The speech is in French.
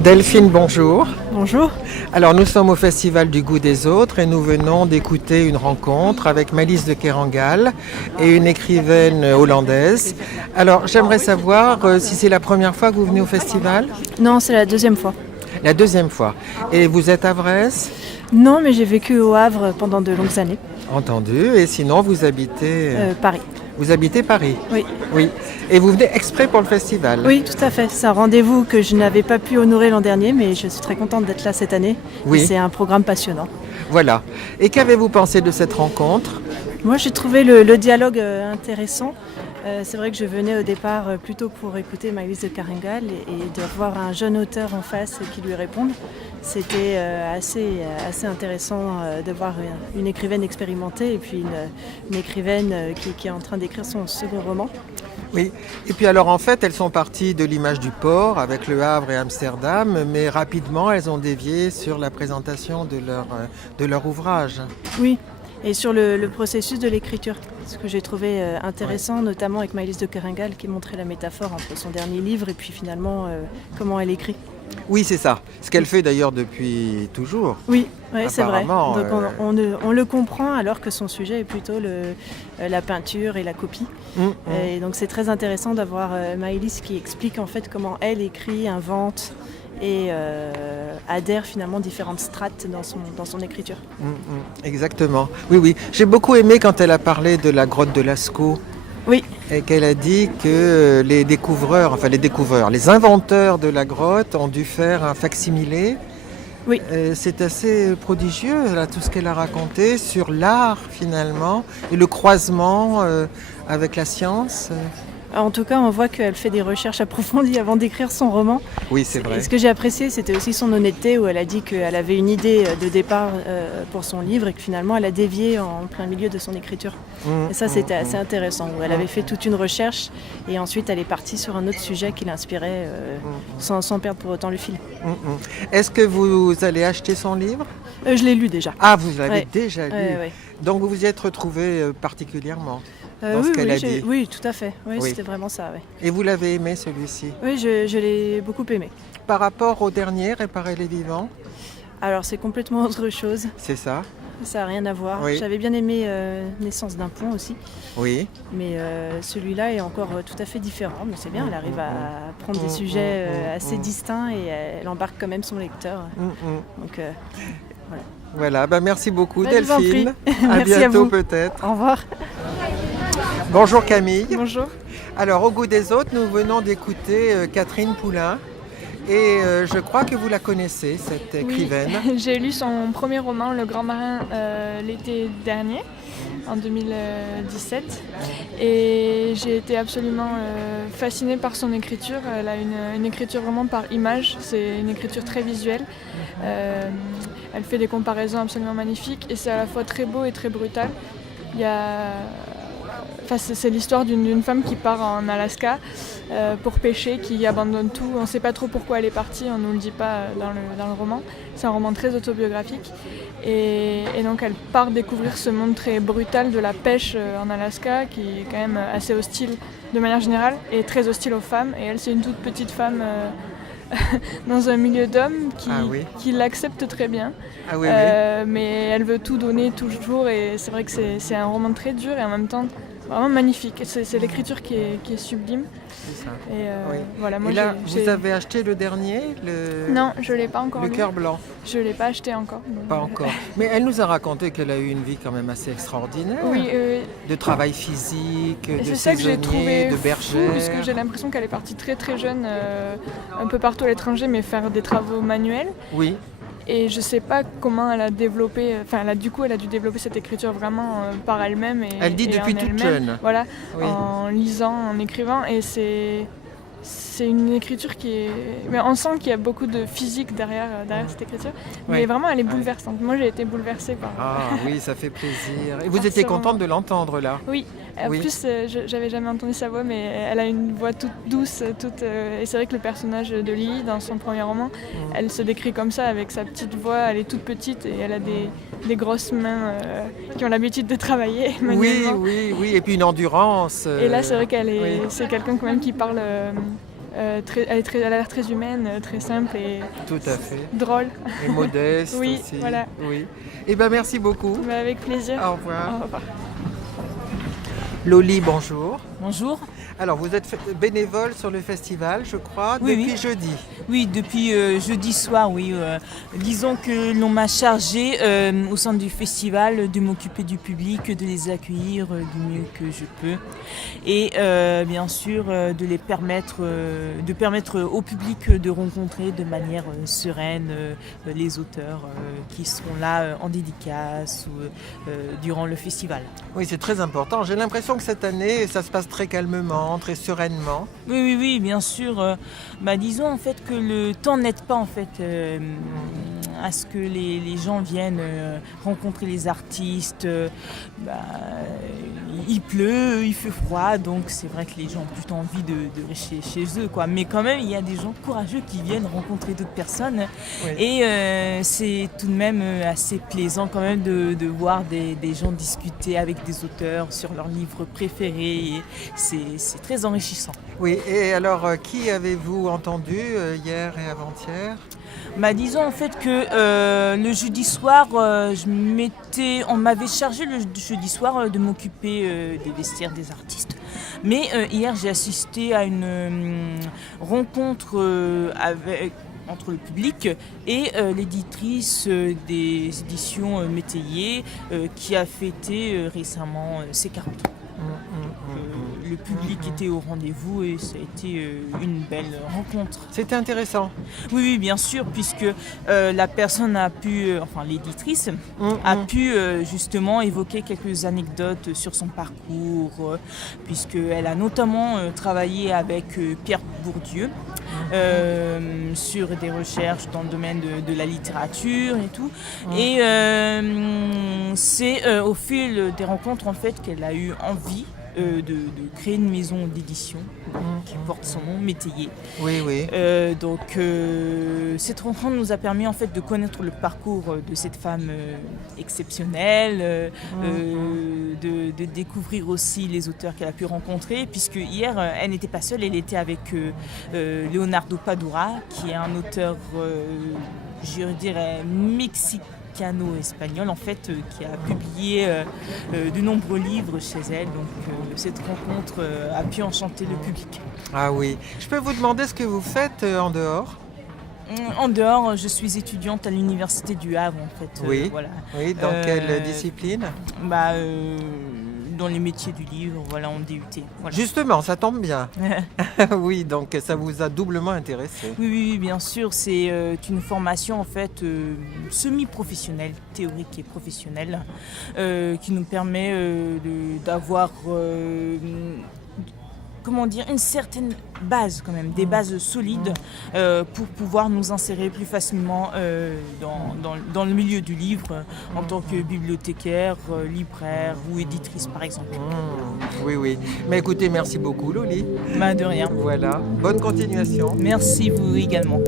Delphine, bonjour. Bonjour. Alors nous sommes au Festival du goût des autres et nous venons d'écouter une rencontre avec Maëlys de Kerangal et une écrivaine hollandaise. Alors j'aimerais savoir si c'est la première fois que vous venez au festival? Non, c'est la deuxième fois. La deuxième fois. Et vous êtes à Vresse? Non, mais j'ai vécu au Havre pendant de longues années. Entendu. Et sinon vous habitez... Paris. Vous habitez Paris? Oui. Oui. Et vous venez exprès pour le festival? Oui, tout à fait. C'est un rendez-vous que je n'avais pas pu honorer l'an dernier, mais je suis très contente d'être là cette année. Oui. Et c'est un programme passionnant. Voilà. Et qu'avez-vous pensé de cette rencontre? Moi, j'ai trouvé le dialogue intéressant. C'est vrai que je venais au départ plutôt pour écouter Maëlys de Kerangal et de voir un jeune auteur en face qui lui réponde. C'était assez intéressant de voir une écrivaine expérimentée et puis une écrivaine qui est en train d'écrire son second roman. Oui, et puis alors en fait elles sont parties de l'image du port avec Le Havre et Amsterdam, mais rapidement elles ont dévié sur la présentation de leur ouvrage. Oui, et sur le processus de l'écriture, ce que j'ai trouvé intéressant, notamment avec Maëlys de Kerangal qui montrait la métaphore entre son dernier livre et puis finalement comment elle écrit. Oui, c'est ça, ce qu'elle fait d'ailleurs depuis toujours. Oui, c'est vrai. Apparemment, Donc on le comprend alors que son sujet est plutôt la peinture et la copie. Et donc c'est très intéressant d'avoir Maëlys qui explique en fait comment elle écrit, invente et adhère finalement différentes strates dans son écriture. Exactement. Oui, oui. J'ai beaucoup aimé quand elle a parlé de la grotte de Lascaux. Oui. Et qu'elle a dit que les inventeurs de la grotte ont dû faire un facsimilé. Oui. C'est assez prodigieux, là, tout ce qu'elle a raconté sur l'art finalement et le croisement avec la science. En tout cas, on voit qu'elle fait des recherches approfondies avant d'écrire son roman. Oui, c'est vrai. Et ce que j'ai apprécié, c'était aussi son honnêteté, où elle a dit qu'elle avait une idée de départ pour son livre et que finalement, elle a dévié en plein milieu de son écriture. Et ça, c'était assez intéressant, où elle avait fait toute une recherche et ensuite, elle est partie sur un autre sujet qui l'inspirait sans perdre pour autant le fil. Est-ce que vous allez acheter son livre? Je l'ai lu déjà. Ah, vous l'avez déjà lu. Ouais. Donc, vous vous y êtes retrouvé particulièrement dans ce oui, qu'elle a dit. Oui, tout à fait. Oui. Oui. C'était vraiment ça. Ouais. Et vous l'avez aimé celui-ci? Oui, je l'ai beaucoup aimé. Par rapport au dernier, Réparer les vivants? Alors, c'est complètement autre chose. C'est ça? Ça n'a rien à voir. Oui. J'avais bien aimé Naissance d'un pont aussi. Oui. Mais celui-là est encore tout à fait différent. Mais c'est bien, elle arrive à prendre des sujets assez distincts et elle embarque quand même son lecteur. Donc voilà. Voilà, merci beaucoup Je vous en prie. Delphine. À Merci à bientôt vous. peut-être. Au revoir. Bonjour Camille. Bonjour. Alors au goût des autres, nous venons d'écouter Catherine Poulain. Et je crois que vous la connaissez, cette écrivaine. Oui, j'ai lu son premier roman, Le Grand Marin, l'été dernier, en 2017. Et j'ai été absolument fascinée par son écriture. Elle a une écriture vraiment par image, c'est une écriture très visuelle. Elle fait des comparaisons absolument magnifiques et c'est à la fois très beau et très brutal. C'est l'histoire d'une femme qui part en Alaska pour pêcher, qui abandonne tout. On ne sait pas trop pourquoi elle est partie, on ne nous le dit pas dans le roman. C'est un roman très autobiographique. Et donc elle part découvrir ce monde très brutal de la pêche en Alaska, qui est quand même assez hostile de manière générale et très hostile aux femmes. Et elle, c'est une toute petite femme dans un milieu d'hommes qui l'accepte très bien. Mais elle veut tout donner toujours et c'est vrai que c'est un roman très dur et en même temps vraiment magnifique. C'est l'écriture qui est sublime. C'est ça. Et voilà, moi et là, vous avez acheté le dernier, Non, je ne l'ai pas encore Le lu. Cœur blanc. Je ne l'ai pas acheté encore. Pas encore. Mais elle nous a raconté qu'elle a eu une vie quand même assez extraordinaire. Oui, de travail physique, et de c'est ça que j'ai trouvé saisonnier, de fou, bergère. puisque j'ai l'impression qu'elle est partie très très jeune, un peu partout à l'étranger, mais faire des travaux manuels. Oui. Et je sais pas comment elle a développé, elle a dû développer cette écriture vraiment par elle-même. Elle dit depuis toute jeune. Voilà, Oui. en lisant, en écrivant. Et c'est c'est une écriture qui est... Mais on sent qu'il y a beaucoup de physique derrière cette écriture. Mais Oui. vraiment, elle est bouleversante. Moi, j'ai été bouleversée par... Ah oui, ça fait plaisir. Et vous Par étiez ce contente roman. de l'entendre là? Oui, en Oui. plus, j'avais jamais entendu sa voix, mais elle a une voix toute douce, et c'est vrai que le personnage de Lily, dans son premier roman, elle se décrit comme ça, avec sa petite voix, elle est toute petite et elle a des grosses mains qui ont l'habitude de travailler Oui, manuellement. oui, et puis une endurance. Et là, c'est vrai qu'elle est, oui. c'est quelqu'un quand même qui parle, elle a l'air très humaine, très simple et Tout à fait. drôle. Et modeste Oui, aussi. voilà. Oui. Eh bien, merci beaucoup. Mais avec plaisir. Au revoir. Au revoir. Loli, bonjour. Bonjour. Alors, vous êtes bénévole sur le festival, je crois, Oui, depuis oui. jeudi. Oui, depuis jeudi soir, oui. Disons que l'on m'a chargé au sein du festival de m'occuper du public, de les accueillir du mieux que je peux. Et bien sûr, de permettre au public de rencontrer de manière sereine les auteurs qui seront là en dédicace ou durant le festival. Oui, c'est très important. J'ai l'impression que cette année, ça se passe très calmement, très sereinement. Oui, bien sûr. Disons en fait que le temps n'aide pas en fait à ce que les gens viennent rencontrer les artistes. Il pleut, il fait froid, donc c'est vrai que les gens ont plutôt envie de rester chez eux, quoi. Mais quand même, il y a des gens courageux qui viennent rencontrer d'autres personnes. Oui. Et c'est tout de même assez plaisant quand même de voir des gens discuter avec des auteurs sur leurs livres préférés. Et c'est très enrichissant. Oui, et alors, qui avez-vous entendu hier et avant-hier? Disons en fait que le jeudi soir, on m'avait chargé le jeudi soir de m'occuper des vestiaires des artistes. Mais hier, j'ai assisté à une rencontre entre le public et l'éditrice des éditions Métayer qui a fêté récemment ses 40 ans. Le public était au rendez-vous et ça a été une belle rencontre. C'était intéressant. Oui, bien sûr, puisque la personne l'éditrice a pu justement évoquer quelques anecdotes sur son parcours, puisqu'elle a notamment travaillé avec Pierre Bourdieu sur des recherches dans le domaine de la littérature et tout. Et c'est au fil des rencontres en fait qu'elle a eu envie de créer une maison d'édition qui porte son nom, Métayer. Oui. Donc cette rencontre nous a permis en fait de connaître le parcours de cette femme exceptionnelle, de découvrir aussi les auteurs qu'elle a pu rencontrer, puisque hier elle n'était pas seule, elle était avec Leonardo Padura, qui est un auteur, je dirais, mexicano-espagnol en fait, qui a publié de nombreux livres chez elle. Donc cette rencontre a pu enchanter le public. Ah oui. Je peux vous demander ce que vous faites en dehors? En dehors, je suis étudiante à l'université du Havre en fait. Oui. Voilà. Oui, dans quelle discipline? Dans les métiers du livre, voilà, en DUT. Voilà. Justement, ça tombe bien. Oui, donc ça vous a doublement intéressé. Oui, bien sûr, c'est une formation en fait semi-professionnelle, théorique et professionnelle, qui nous permet d'avoir une certaine base quand même, des bases solides pour pouvoir nous insérer plus facilement dans le milieu du livre en tant que bibliothécaire, libraire ou éditrice par exemple. Oui. Mais écoutez, merci beaucoup Loli. De rien. Voilà. Bonne continuation. Merci vous également.